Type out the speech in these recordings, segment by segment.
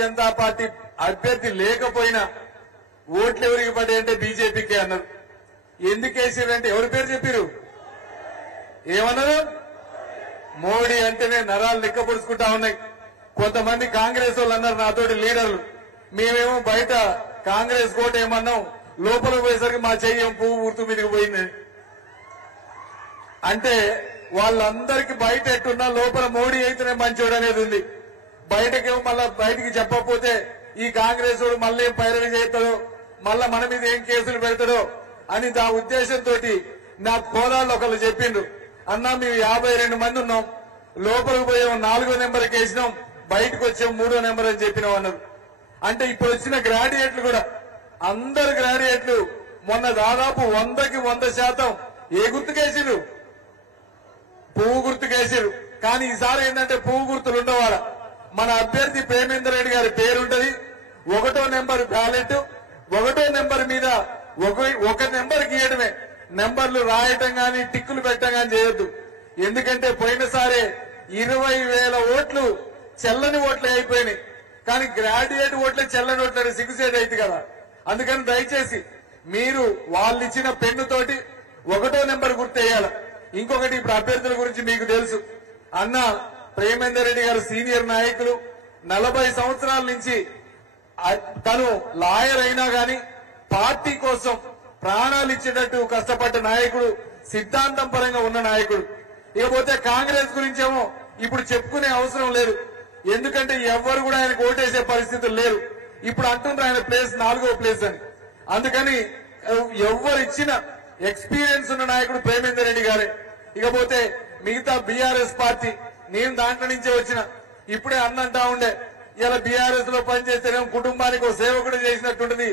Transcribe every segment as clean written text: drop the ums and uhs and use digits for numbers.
Janata party అభ్యర్థి లేకపోయినా ఓట్లు ఎవరికి పడ్డాయంటే బీజేపీకే అన్నారు. ఎందుకు వేసారంటే ఎవరి పేరు చెప్పారు? ఏమన్నారు? మోడీ అంటేనే నరాలు లెక్కపరుచుకుంటా ఉన్నాయి. కొంతమంది కాంగ్రెస్ వాళ్ళు అన్నారు నాతోటి లీడర్లు, మేమేమో బయట కాంగ్రెస్ కోట ఏమన్నాం, లోపలికి పోయేసరికి మా చెయ్యం పువ్వు గుర్తు మీదకి పోయింది. అంటే వాళ్ళందరికీ బయట ఎట్టున్నా లోపల మోడీ అయితేనే మంచోడు అనేది ఉంది. బయటకేమో మళ్ళా బయటికి చెప్పకపోతే ఈ కాంగ్రెస్ వాడు మళ్ళీ ఏం పైరవి చేస్తాడో, మళ్ళా మన మీద ఏం కేసులు పెడతాడో అని దా ఉద్దేశంతో నా కోదాళ్ళు ఒకళ్ళు చెప్పిండ్రు, అన్నా మేము 52 మంది ఉన్నాం, లోపలికి పోయాం 4వ నెంబర్కి వేసినాం, బయటకు వచ్చాం 3వ నెంబర్ అని చెప్పినాం అన్నారు. అంటే ఇప్పుడు వచ్చిన గ్రాడ్యుయేట్లు కూడా అందరు గ్రాడ్యుయేట్లు మొన్న దాదాపు 100కి 100% ఏ గుర్తుకేసారు? పువ్వు గుర్తుకేసారు. కానీ ఈసారి ఏంటంటే పువ్వు గుర్తులు ఉండవాల. మన అభ్యర్థి ప్రేమేందర్ రెడ్డి గారి పేరుంటది, 1వ నెంబర్ బ్యాలెట్, 1వ నెంబర్ మీద ఒక నెంబర్ గీయడమే, నెంబర్లు రాయటం గాని టిక్కులు పెట్టడం గాని చేయొద్దు. ఎందుకంటే పోయినసారి 20,000 ఓట్లు చెల్లని ఓట్లు అయిపోయినాయి. కానీ గ్రాడ్యుయేట్ ఓట్లే చెల్లని ఓట్లు సిగ్గుసేట్ అయితే కదా. అందుకని దయచేసి మీరు వాళ్ళు ఇచ్చిన పెన్నుతోటి 1వ నెంబర్ గుర్తేయాలి. ఇంకొకటి, ఇప్పుడు అభ్యర్థుల గురించి మీకు తెలుసు, అన్న ప్రేమేందర్ రెడ్డి గారు సీనియర్ నాయకులు, 40 సంవత్సరాల నుంచి తను లాయర్ అయినా గాని పార్టీ కోసం ప్రాణాలు ఇచ్చేటట్టు కష్టపడ్డ నాయకుడు, సిద్ధాంతం పరంగా ఉన్న నాయకుడు. ఇకపోతే కాంగ్రెస్ గురించేమో ఇప్పుడు చెప్పుకునే అవసరం లేదు, ఎందుకంటే ఎవ్వరు కూడా ఆయనకు ఓటేసే పరిస్థితులు లేరు. ఇప్పుడు అంటున్నారు ఆయన ప్లేస్ 4వ ప్లేస్ అని. అందుకని ఎవరు ఇచ్చిన ఎక్స్పీరియన్స్ ఉన్న నాయకుడు ప్రేమేందర్ రెడ్డి గారే. ఇకపోతే మిగతా బీఆర్ఎస్ పార్టీ, నేను దాంట్లో నుంచే వచ్చిన, ఇప్పుడే అన్నంటా ఉండే ఇలా బీఆర్ఎస్ లో పనిచేస్తేనేమో కుటుంబానికి ఒక సేవకుడు చేసినట్టుంటది,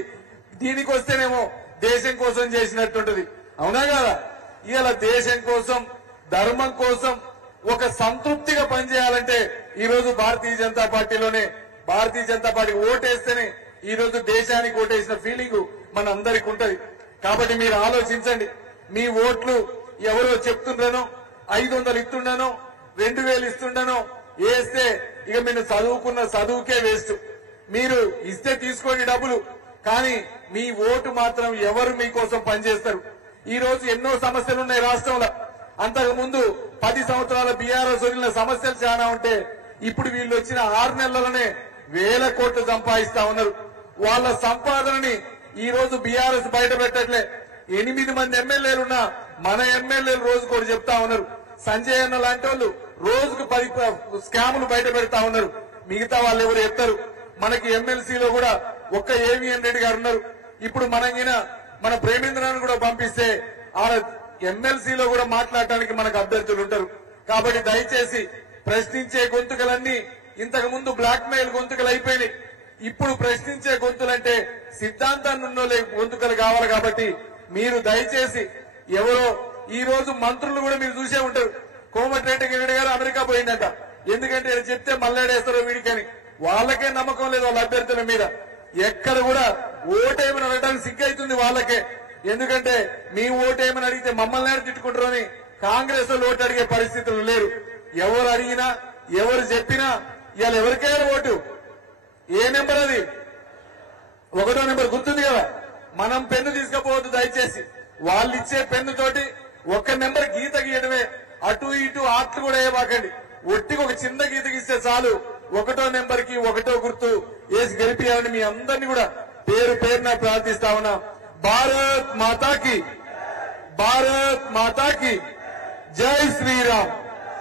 దీనికి వస్తేనేమో దేశం కోసం చేసినట్టుంటది. అవునా కదా? ఇలా దేశం కోసం ధర్మం కోసం ఒక సంతృప్తిగా పనిచేయాలంటే ఈ రోజు భారతీయ జనతా పార్టీలోనే, భారతీయ జనతా పార్టీకి ఓటేస్తేనే ఈ రోజు దేశానికి ఓటేసిన ఫీలింగ్ మన అందరికి ఉంటది. కాబట్టి మీరు ఆలోచించండి, మీ ఓట్లు ఎవరో చెప్తుండనో 500 ఇస్తుండనో 2000 ఇస్తుండనో వేస్తే ఇక మీరు చదువుకున్న చదువుకే వేస్ట్. మీరు ఇస్తే తీసుకోండి డబ్బులు, కానీ మీ ఓటు మాత్రం ఎవరు మీకోసం పనిచేస్తారు. ఈ రోజు ఎన్నో సమస్యలు ఉన్నాయి రాష్ట్రంలో. అంతకు ముందు 10 సంవత్సరాల బీఆర్ఎస్ వదిలిన సమస్యలు చాలా ఉంటే ఇప్పుడు వీళ్ళు వచ్చిన 6 నెలలనే 1000 కోట్లు సంపాదిస్తా ఉన్నారు. వాళ్ళ సంపాదనని ఈ రోజు బీఆర్ఎస్ బయట పెట్టట్లే. 8 మంది ఎమ్మెల్యేలున్నా మన ఎమ్మెల్యేలు రోజుకు ఒకటి చెప్తా ఉన్నారు. సంజయ్ అన్న లాంటి వాళ్ళు రోజుకు 10 స్కాములు బయట పెడతా ఉన్నారు. మిగతా వాళ్ళు ఎవరు ఎత్తారు. మనకి ఎమ్మెల్సీలో కూడా ఒక్క ఏవిఎన్ రెడ్డి గారు ఉన్నారు. ఇప్పుడు మన ప్రేమేంద్రాన్ని కూడా పంపిస్తే ఆ ఎమ్మెల్సీలో కూడా మాట్లాడటానికి మనకు అభ్యర్థులు ఉంటారు. కాబట్టి దయచేసి ప్రశ్నించే గొంతుకలన్నీ ఇంతకు ముందు బ్లాక్ మెయిల్ గొంతుకలు అయిపోయినాయి. ఇప్పుడు ప్రశ్నించే గొంతులంటే సిద్ధాంతాన్ని ఉన్నోలే గొంతుకలు కావాలి. కాబట్టి మీరు దయచేసి ఎవరో ఈ రోజు మంత్రులు కూడా మీరు చూసే ఉంటారు. కోమటిరెడ్డి గారు అమెరికా పోయిందట, ఎందుకంటే చెప్తే మల్లాడేస్తారో వీడికని. వాళ్ళకే నమ్మకం లేదు వాళ్ళ అభ్యర్థుల మీద. ఎక్కడ కూడా ఓటేమని అడగడానికి సిగ్గైతుంది వాళ్ళకే. ఎందుకంటే మీ ఓటేమని అడిగితే మమ్మల్ని తిట్టుకుంటారు అని కాంగ్రెస్ వాళ్ళు ఓటు అడిగే పరిస్థితులు లేరు. ఎవరు అడిగినా ఎవరు చెప్పినా ఇవాళ ఎవరికైనా ఓటు ఏ నెంబర్ అది 1వ నెంబర్ గుర్తుంది కదా. మనం పెన్ను తీసుకపోవద్దు దయచేసి. వాళ్ళు ఇచ్చే పెన్ను తోటి 1 నెంబర్ గీత గీయడమే, అటు ఇటు ఆట్లు కూడా వేయబాకండి. ఒట్టికి ఒక చిన్న గీత గీస్తే చాలు. 1వ నెంబర్ కి 1వ గుర్తు వేసి గెలిపియాలని మీ అందరినీ కూడా పేరు పేరున ప్రార్థిస్తా ఉన్నా. భారత్ మాతాకి, భారత్ మాతాకి జై శ్రీరామ్.